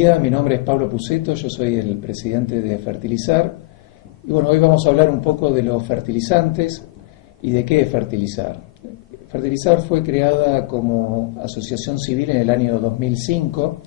día, mi nombre es Pablo Puceto, yo soy el presidente de Fertilizar. Y bueno, hoy vamos a hablar un poco de los fertilizantes y de qué es Fertilizar. Fertilizar fue creada como asociación civil en el año 2005,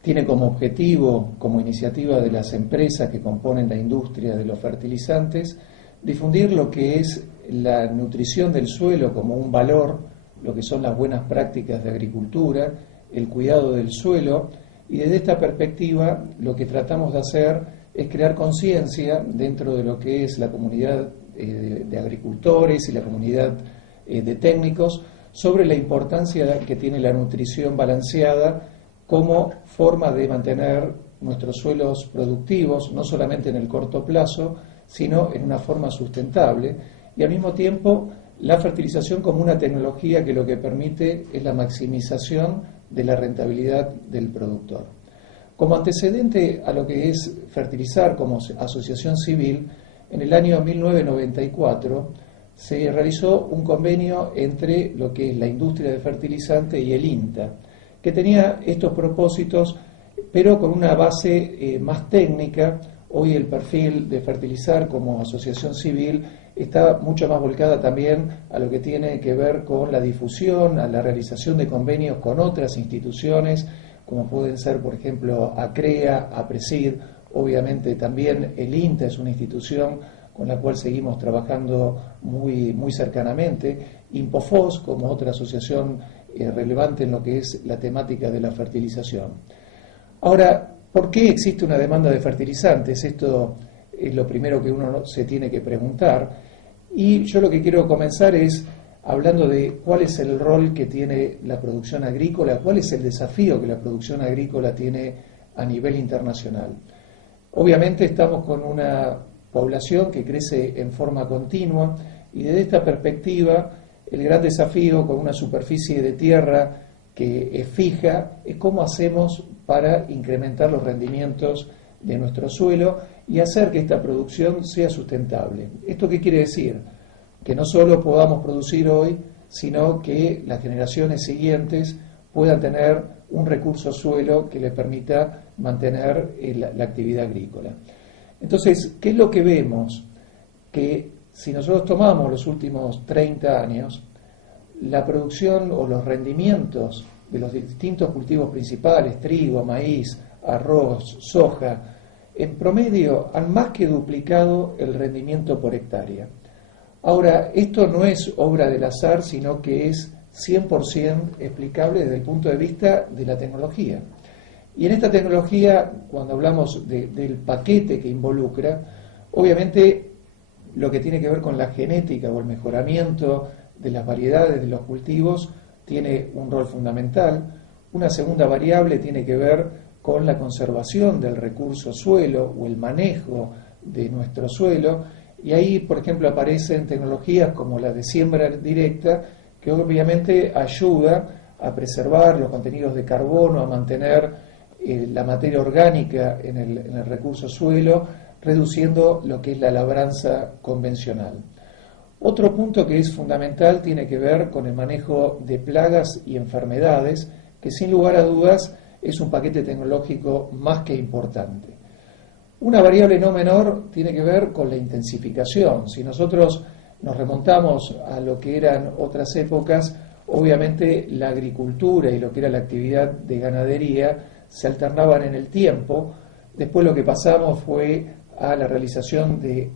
tiene como objetivo, como iniciativa de las empresas que componen la industria de los fertilizantes, difundir lo que es la nutrición del suelo como un valor, lo que son las buenas prácticas de agricultura, el cuidado del suelo, y desde esta perspectiva lo que tratamos de hacer es crear conciencia dentro de lo que es la comunidad de agricultores y la comunidad de técnicos sobre la importancia que tiene la nutrición balanceada como forma de mantener nuestros suelos productivos, no solamente en el corto plazo, sino en una forma sustentable, y al mismo tiempo la fertilización como una tecnología que lo que permite es la maximización de la rentabilidad del productor. Como antecedente a lo que es Fertilizar como asociación civil, en el año 1994 se realizó un convenio entre lo que es la industria de fertilizante y el INTA, que tenía estos propósitos, pero con una base más técnica. Hoy el perfil de Fertilizar como asociación civil está mucho más volcada también a lo que tiene que ver con la difusión, a la realización de convenios con otras instituciones, como pueden ser, por ejemplo, ACREA, APRESID, obviamente también el INTA es una institución con la cual seguimos trabajando muy cercanamente, INPOFOS como otra asociación relevante en lo que es la temática de la fertilización. Ahora, ¿por qué existe una demanda de fertilizantes? Esto es lo primero que uno se tiene que preguntar. Y yo lo que quiero comenzar es hablando de cuál es el rol que tiene la producción agrícola, cuál es el desafío que la producción agrícola tiene a nivel internacional. Obviamente estamos con una población que crece en forma continua y desde esta perspectiva el gran desafío con una superficie de tierra que es fija es cómo hacemos para incrementar los rendimientos de nuestro suelo y hacer que esta producción sea sustentable. ¿Esto qué quiere decir? Que no solo podamos producir hoy, sino que las generaciones siguientes puedan tener un recurso suelo que les permita mantener la actividad agrícola. Entonces, ¿qué es lo que vemos? Que si nosotros tomamos los últimos 30 años, la producción o los rendimientos de los distintos cultivos principales, trigo, maíz, arroz, soja, en promedio han más que duplicado el rendimiento por hectárea. Ahora, esto no es obra del azar, sino que es 100% explicable desde el punto de vista de la tecnología. Y en esta tecnología, cuando hablamos del paquete que involucra, obviamente lo que tiene que ver con la genética o el mejoramiento de las variedades de los cultivos tiene un rol fundamental. Una segunda variable tiene que ver con la conservación del recurso suelo o el manejo de nuestro suelo, y ahí, por ejemplo, aparecen tecnologías como la de siembra directa, que obviamente ayuda a preservar los contenidos de carbono, a mantener la materia orgánica en el recurso suelo, reduciendo lo que es la labranza convencional. Otro punto que es fundamental tiene que ver con el manejo de plagas y enfermedades, que sin lugar a dudas es un paquete tecnológico más que importante. Una variable no menor tiene que ver con la intensificación. Si nosotros nos remontamos a lo que eran otras épocas, obviamente la agricultura y lo que era la actividad de ganadería se alternaban en el tiempo. Después lo que pasamos fue a la realización de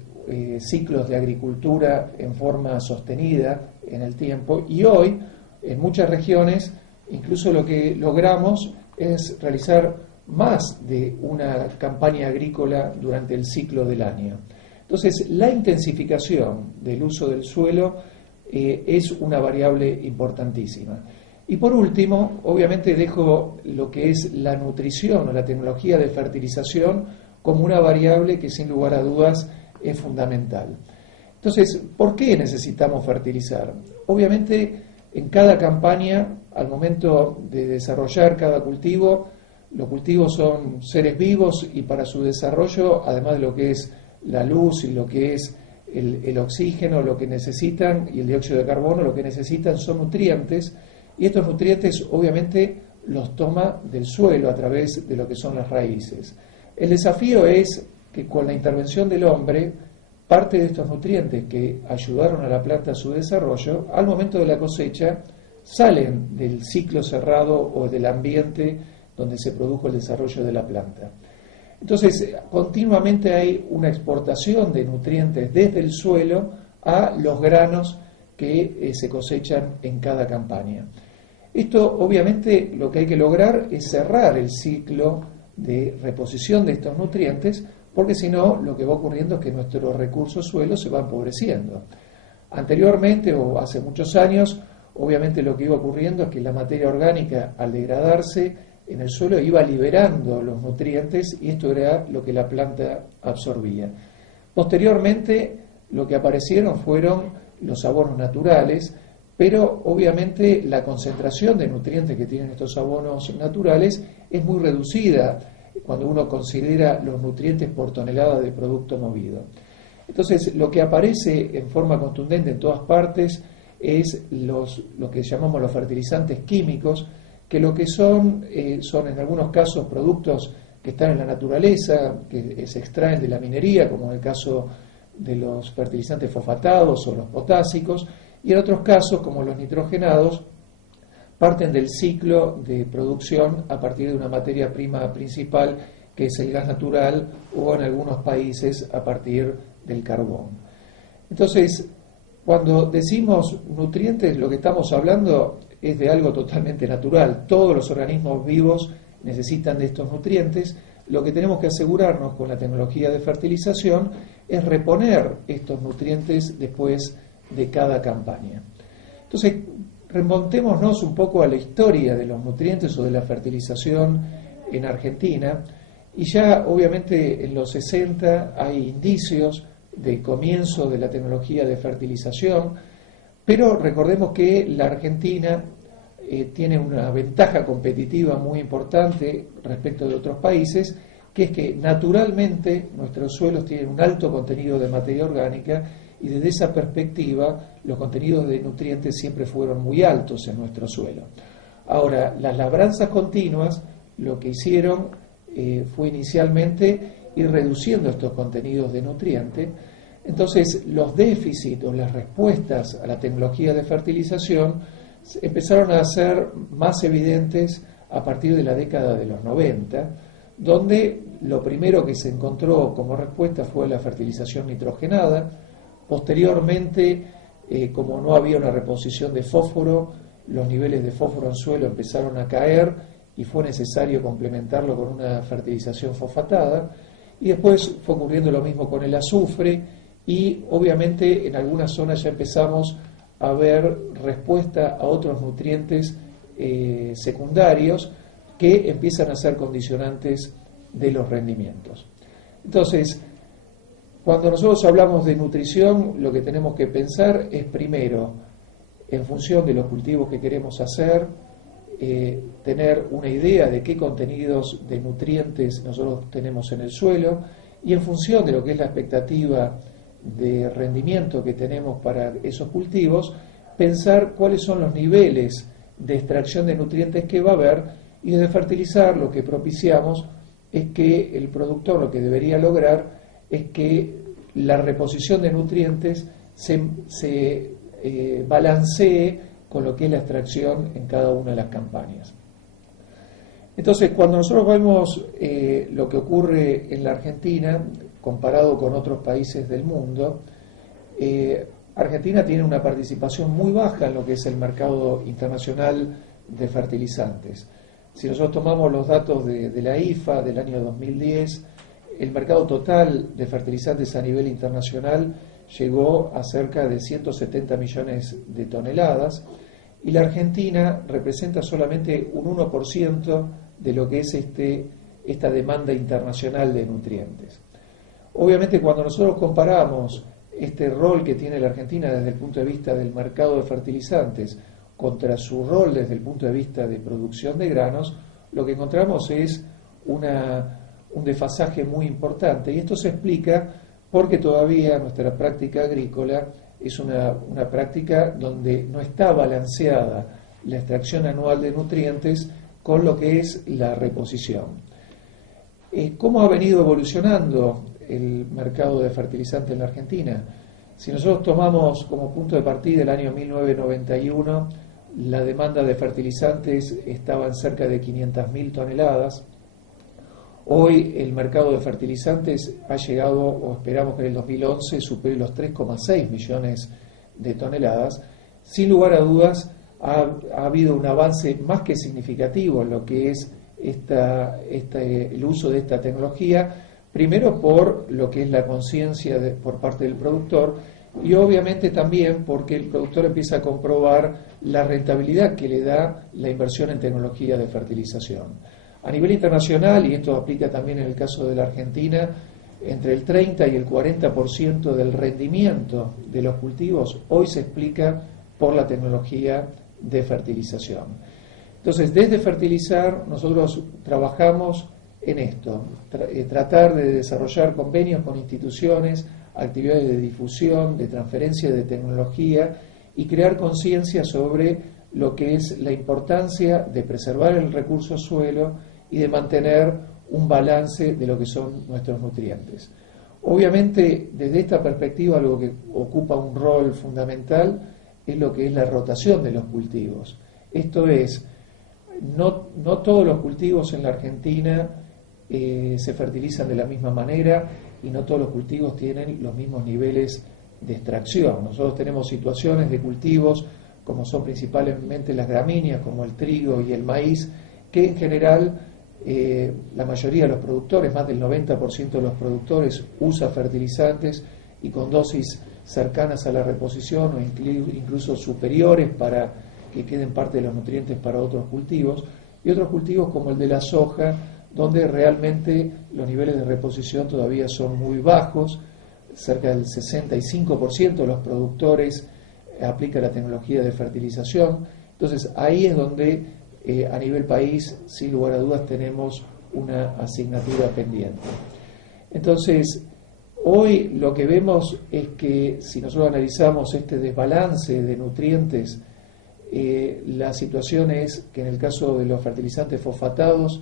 ciclos de agricultura en forma sostenida en el tiempo, y hoy en muchas regiones incluso lo que logramos es realizar más de una campaña agrícola durante el ciclo del año. Entonces, la intensificación del uso del suelo es una variable importantísima. Y por último, obviamente dejo lo que es la nutrición o la tecnología de fertilización como una variable que sin lugar a dudas es fundamental. Entonces, ¿por qué necesitamos fertilizar? Obviamente, en cada campaña, al momento de desarrollar cada cultivo, los cultivos son seres vivos y para su desarrollo, además de lo que es la luz y lo que es el oxígeno, lo que necesitan, y el dióxido de carbono, lo que necesitan son nutrientes, y estos nutrientes obviamente los toma del suelo a través de lo que son las raíces. El desafío es que con la intervención del hombre, parte de estos nutrientes que ayudaron a la planta a su desarrollo, al momento de la cosecha, salen del ciclo cerrado o del ambiente donde se produjo el desarrollo de la planta. Entonces, continuamente hay una exportación de nutrientes desde el suelo a los granos que se cosechan en cada campaña. Esto, obviamente, lo que hay que lograr es cerrar el ciclo de reposición de estos nutrientes, porque si no, lo que va ocurriendo es que nuestros recursos suelos se van empobreciendo. Anteriormente, o hace muchos años, obviamente lo que iba ocurriendo es que la materia orgánica, al degradarse en el suelo, iba liberando los nutrientes y esto era lo que la planta absorbía. Posteriormente, lo que aparecieron fueron los abonos naturales, pero obviamente la concentración de nutrientes que tienen estos abonos naturales es muy reducida cuando uno considera los nutrientes por tonelada de producto movido. Entonces, lo que aparece en forma contundente en todas partes es lo que llamamos los fertilizantes químicos, que lo que son en algunos casos productos que están en la naturaleza, que se extraen de la minería, como en el caso de los fertilizantes fosfatados o los potásicos, y en otros casos, como los nitrogenados, parten del ciclo de producción a partir de una materia prima principal, que es el gas natural, o en algunos países a partir del carbón. Entonces, cuando decimos nutrientes, lo que estamos hablando es de algo totalmente natural. Todos los organismos vivos necesitan de estos nutrientes. Lo que tenemos que asegurarnos con la tecnología de fertilización es reponer estos nutrientes después de cada campaña. Entonces, remontémonos un poco a la historia de los nutrientes o de la fertilización en Argentina, y ya obviamente en los 60 hay indicios del comienzo de la tecnología de fertilización, pero recordemos que la Argentina tiene una ventaja competitiva muy importante respecto de otros países, que es que naturalmente nuestros suelos tienen un alto contenido de materia orgánica y desde esa perspectiva los contenidos de nutrientes siempre fueron muy altos en nuestro suelo. Ahora, las labranzas continuas lo que hicieron fue inicialmente ir reduciendo estos contenidos de nutrientes. Entonces, los déficits o las respuestas a la tecnología de fertilización empezaron a ser más evidentes a partir de la década de los 90, donde lo primero que se encontró como respuesta fue la fertilización nitrogenada. Posteriormente, como no había una reposición de fósforo, los niveles de fósforo en suelo empezaron a caer y fue necesario complementarlo con una fertilización fosfatada. Y después fue ocurriendo lo mismo con el azufre y obviamente en algunas zonas ya empezamos a ver respuesta a otros nutrientes secundarios que empiezan a ser condicionantes de los rendimientos. Entonces, cuando nosotros hablamos de nutrición, lo que tenemos que pensar es primero, en función de los cultivos que queremos hacer, tener una idea de qué contenidos de nutrientes nosotros tenemos en el suelo y en función de lo que es la expectativa de rendimiento que tenemos para esos cultivos, pensar cuáles son los niveles de extracción de nutrientes que va a haber y de fertilizar. Lo que propiciamos es que el productor lo que debería lograr es que la reposición de nutrientes se balancee con lo que es la extracción en cada una de las campañas. Entonces, cuando nosotros vemos lo que ocurre en la Argentina, comparado con otros países del mundo, Argentina tiene una participación muy baja en lo que es el mercado internacional de fertilizantes. Si nosotros tomamos los datos de la IFA del año 2010, el mercado total de fertilizantes a nivel internacional llegó a cerca de 170 millones de toneladas y la Argentina representa solamente un 1% de lo que es esta demanda internacional de nutrientes. Obviamente, cuando nosotros comparamos este rol que tiene la Argentina desde el punto de vista del mercado de fertilizantes contra su rol desde el punto de vista de producción de granos, lo que encontramos es un desfasaje muy importante, y esto se explica porque todavía nuestra práctica agrícola es una práctica donde no está balanceada la extracción anual de nutrientes con lo que es la reposición. ¿Cómo ha venido evolucionando el mercado de fertilizantes en la Argentina? Si nosotros tomamos como punto de partida el año 1991, la demanda de fertilizantes estaba en cerca de 500.000 toneladas. Hoy el mercado de fertilizantes ha llegado, o esperamos que en el 2011 supere los 3,6 millones de toneladas. Sin lugar a dudas, ha habido un avance más que significativo en lo que es el uso de esta tecnología, primero por lo que es la conciencia por parte del productor y obviamente también porque el productor empieza a comprobar la rentabilidad que le da la inversión en tecnología de fertilización. A nivel internacional, y esto aplica también en el caso de la Argentina, entre el 30 y el 40% del rendimiento de los cultivos hoy se explica por la tecnología de fertilización. Entonces, desde Fertilizar nosotros trabajamos en esto, tratar de desarrollar convenios con instituciones, actividades de difusión, de transferencia de tecnología y crear conciencia sobre lo que es la importancia de preservar el recurso suelo y de mantener un balance de lo que son nuestros nutrientes. Obviamente, desde esta perspectiva, algo que ocupa un rol fundamental es lo que es la rotación de los cultivos. Esto es, no todos los cultivos en la Argentina se fertilizan de la misma manera y no todos los cultivos tienen los mismos niveles de extracción. Nosotros tenemos situaciones de cultivos como son principalmente las gramíneas, como el trigo y el maíz, que en general la mayoría de los productores, más del 90% de los productores, usa fertilizantes y con dosis cercanas a la reposición o incluso superiores para que queden parte de los nutrientes para otros cultivos, y otros cultivos como el de la soja, donde realmente los niveles de reposición todavía son muy bajos, cerca del 65% de los productores aplica la tecnología de fertilización. Entonces ahí es donde a nivel país, sin lugar a dudas, tenemos una asignatura pendiente. Entonces, hoy lo que vemos es que si nosotros analizamos este desbalance de nutrientes, la situación es que en el caso de los fertilizantes fosfatados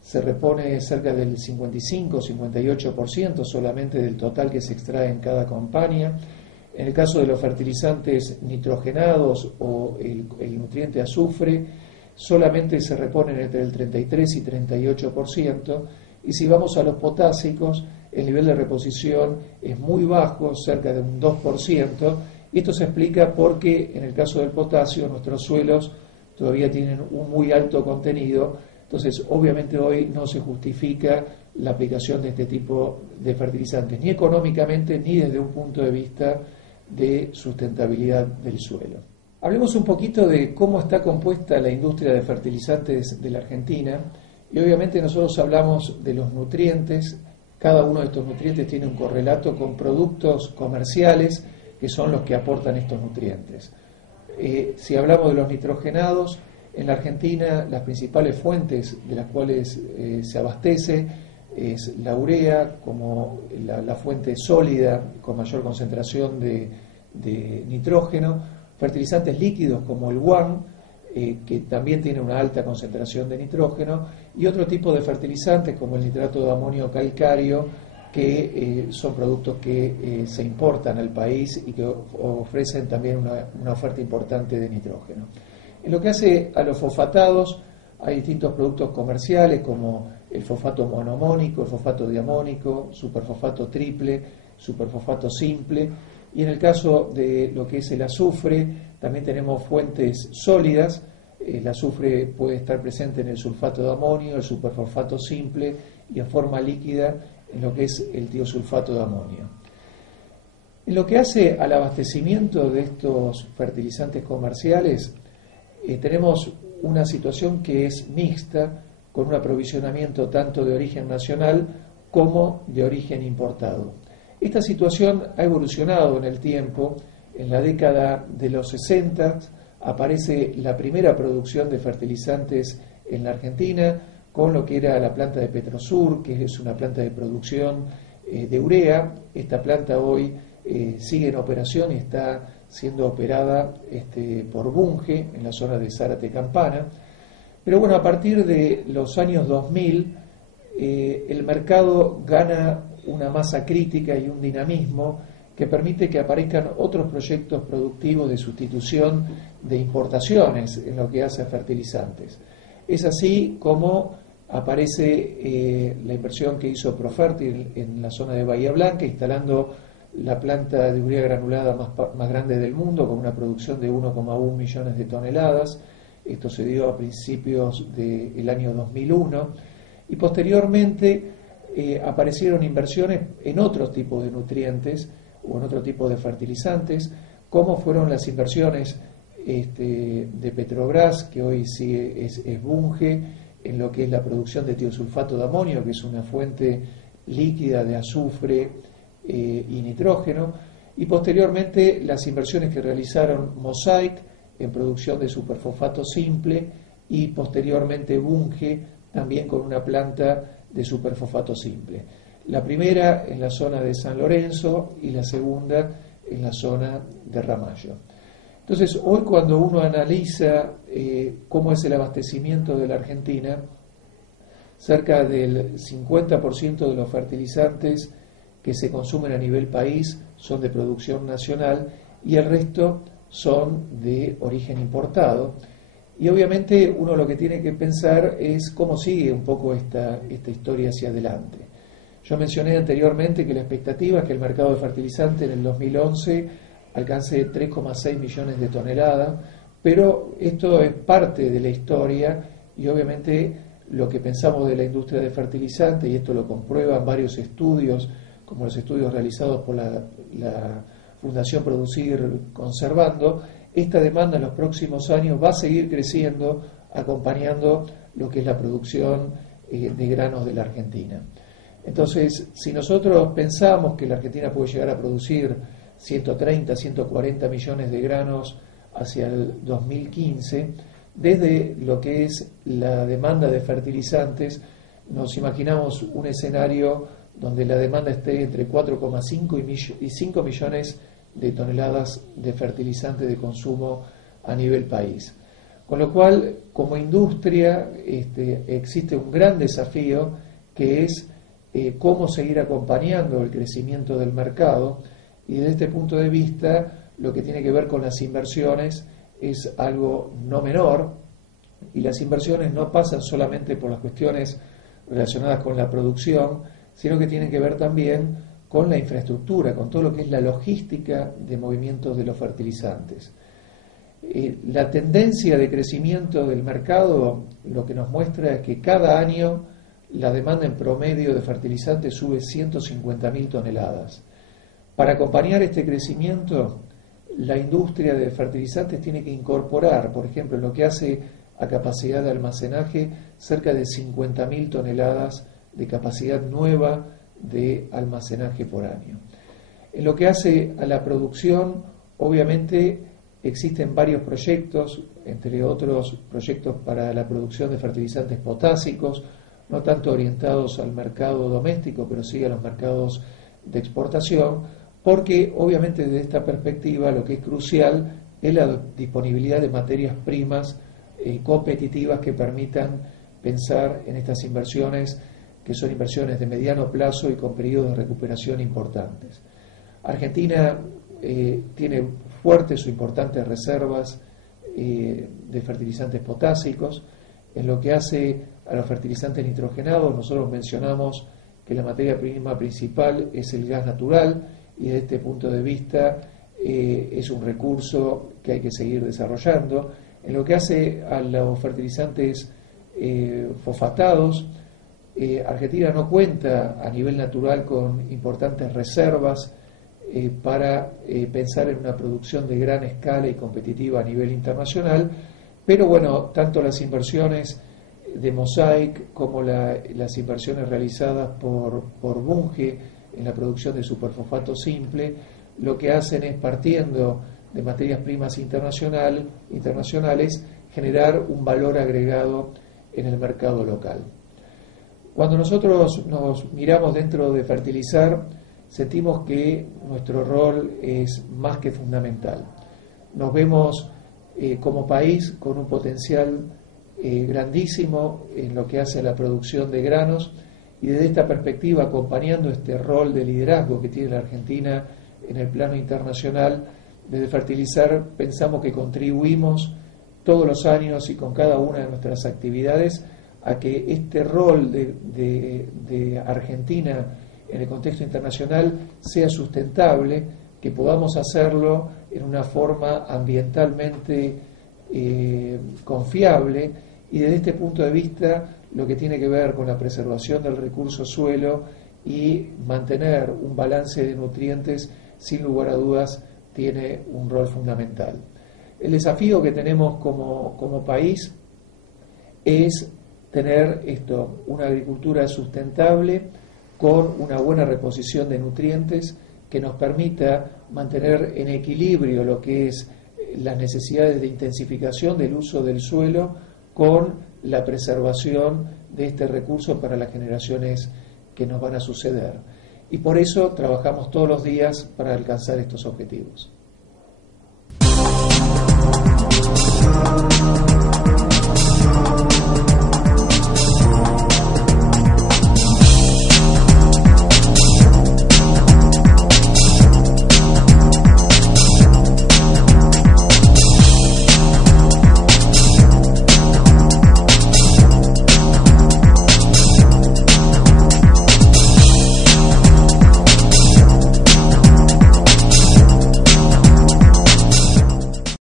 se repone cerca del 55-58% solamente del total que se extrae en cada campaña. En el caso de los fertilizantes nitrogenados o el nutriente azufre, solamente se reponen entre el 33 y 38%, y si vamos a los potásicos, el nivel de reposición es muy bajo, cerca de un 2%, y esto se explica porque en el caso del potasio nuestros suelos todavía tienen un muy alto contenido, entonces obviamente hoy no se justifica la aplicación de este tipo de fertilizantes, ni económicamente ni desde un punto de vista de sustentabilidad del suelo. Hablemos un poquito de cómo está compuesta la industria de fertilizantes de la Argentina, y obviamente nosotros hablamos de los nutrientes. Cada uno de estos nutrientes tiene un correlato con productos comerciales que son los que aportan estos nutrientes. Si hablamos de los nitrogenados, en la Argentina las principales fuentes de las cuales se abastece es la urea como la fuente sólida con mayor concentración de nitrógeno, fertilizantes líquidos como el guan, que también tiene una alta concentración de nitrógeno, y otro tipo de fertilizantes como el nitrato de amonio calcáreo, que son productos que se importan al país y que ofrecen también una oferta importante de nitrógeno. En lo que hace a los fosfatados, hay distintos productos comerciales como el fosfato monoamónico, el fosfato diamónico, superfosfato triple, superfosfato simple, y en el caso de lo que es el azufre, también tenemos fuentes sólidas. El azufre puede estar presente en el sulfato de amonio, el superfosfato simple, y en forma líquida en lo que es el tiosulfato de amonio. En lo que hace al abastecimiento de estos fertilizantes comerciales, tenemos una situación que es mixta, con un aprovisionamiento tanto de origen nacional como de origen importado. Esta situación ha evolucionado en el tiempo. En la década de los 60 aparece la primera producción de fertilizantes en la Argentina, con lo que era la planta de Petrosur, que es una planta de producción de urea. Esta planta hoy sigue en operación y está siendo operada por Bunge en la zona de Zárate Campana. Pero bueno, a partir de los años 2000, el mercado gana una masa crítica y un dinamismo que permite que aparezcan otros proyectos productivos de sustitución de importaciones en lo que hace a fertilizantes. Es así como aparece la inversión que hizo Profertil en la zona de Bahía Blanca, instalando la planta de urea granulada más grande del mundo, con una producción de 1,1 millones de toneladas. Esto se dio a principios del año 2001, y posteriormente aparecieron inversiones en otros tipos de nutrientes o en otro tipo de fertilizantes, como fueron las inversiones de Petrobras, que hoy sigue, es Bunge, en lo que es la producción de tiosulfato de amonio, que es una fuente líquida de azufre y nitrógeno, y posteriormente las inversiones que realizaron Mosaic en producción de superfosfato simple, y posteriormente Bunge también con una planta de superfosfato simple. La primera en la zona de San Lorenzo y la segunda en la zona de Ramallo. Entonces, hoy cuando uno analiza cómo es el abastecimiento de la Argentina, cerca del 50% de los fertilizantes que se consumen a nivel país son de producción nacional y el resto son de origen importado. Y obviamente uno lo que tiene que pensar es cómo sigue un poco esta historia hacia adelante. Yo mencioné anteriormente que la expectativa es que el mercado de fertilizantes en el 2011 alcance 3,6 millones de toneladas, pero esto es parte de la historia y obviamente lo que pensamos de la industria de fertilizantes, y esto lo comprueban varios estudios, como los estudios realizados por la Fundación Producir Conservando, esta demanda en los próximos años va a seguir creciendo, acompañando lo que es la producción de granos de la Argentina. Entonces, si nosotros pensamos que la Argentina puede llegar a producir 130, 140 millones de granos hacia el 2015, desde lo que es la demanda de fertilizantes, nos imaginamos un escenario donde la demanda esté entre 4,5 y 5 millones de toneladas de fertilizantes de consumo a nivel país. Con lo cual, como industria, existe un gran desafío que es cómo seguir acompañando el crecimiento del mercado, y desde este punto de vista lo que tiene que ver con las inversiones es algo no menor, y las inversiones no pasan solamente por las cuestiones relacionadas con la producción, sino que tienen que ver también con la infraestructura, con todo lo que es la logística de movimientos de los fertilizantes. La tendencia de crecimiento del mercado lo que nos muestra es que cada año la demanda en promedio de fertilizantes sube 150.000 toneladas. Para acompañar este crecimiento, la industria de fertilizantes tiene que incorporar, por ejemplo, en lo que hace a capacidad de almacenaje, cerca de 50.000 toneladas de capacidad nueva de almacenaje por año. En lo que hace a la producción, obviamente existen varios proyectos, entre otros proyectos para la producción de fertilizantes potásicos, no tanto orientados al mercado doméstico, pero sí a los mercados de exportación, porque obviamente desde esta perspectiva lo que es crucial es la disponibilidad de materias primas competitivas que permitan pensar en estas inversiones, que son inversiones de mediano plazo y con periodos de recuperación importantes. Argentina tiene fuertes o importantes reservas de fertilizantes potásicos. En lo que hace a los fertilizantes nitrogenados, nosotros mencionamos que la materia prima principal es el gas natural, y desde este punto de vista es un recurso que hay que seguir desarrollando. En lo que hace a los fertilizantes fosfatados, Argentina no cuenta a nivel natural con importantes reservas para pensar en una producción de gran escala y competitiva a nivel internacional, pero bueno, tanto las inversiones de Mosaic como las inversiones realizadas por Bunge en la producción de superfosfato simple, lo que hacen es, partiendo de materias primas internacionales, generar un valor agregado en el mercado local. Cuando nosotros nos miramos dentro de fertilizar, sentimos que nuestro rol es más que fundamental. Nos vemos como país con un potencial grandísimo en lo que hace a la producción de granos, y desde esta perspectiva, acompañando este rol de liderazgo que tiene la Argentina en el plano internacional, desde Fertilizar pensamos que contribuimos todos los años y con cada una de nuestras actividades a que este rol de Argentina en el contexto internacional sea sustentable, que podamos hacerlo en una forma ambientalmente confiable, y desde este punto de vista lo que tiene que ver con la preservación del recurso suelo y mantener un balance de nutrientes, sin lugar a dudas, tiene un rol fundamental. El desafío que tenemos como país es tener una agricultura sustentable con una buena reposición de nutrientes que nos permita mantener en equilibrio lo que es las necesidades de intensificación del uso del suelo con la preservación de este recurso para las generaciones que nos van a suceder. Y por eso trabajamos todos los días para alcanzar estos objetivos.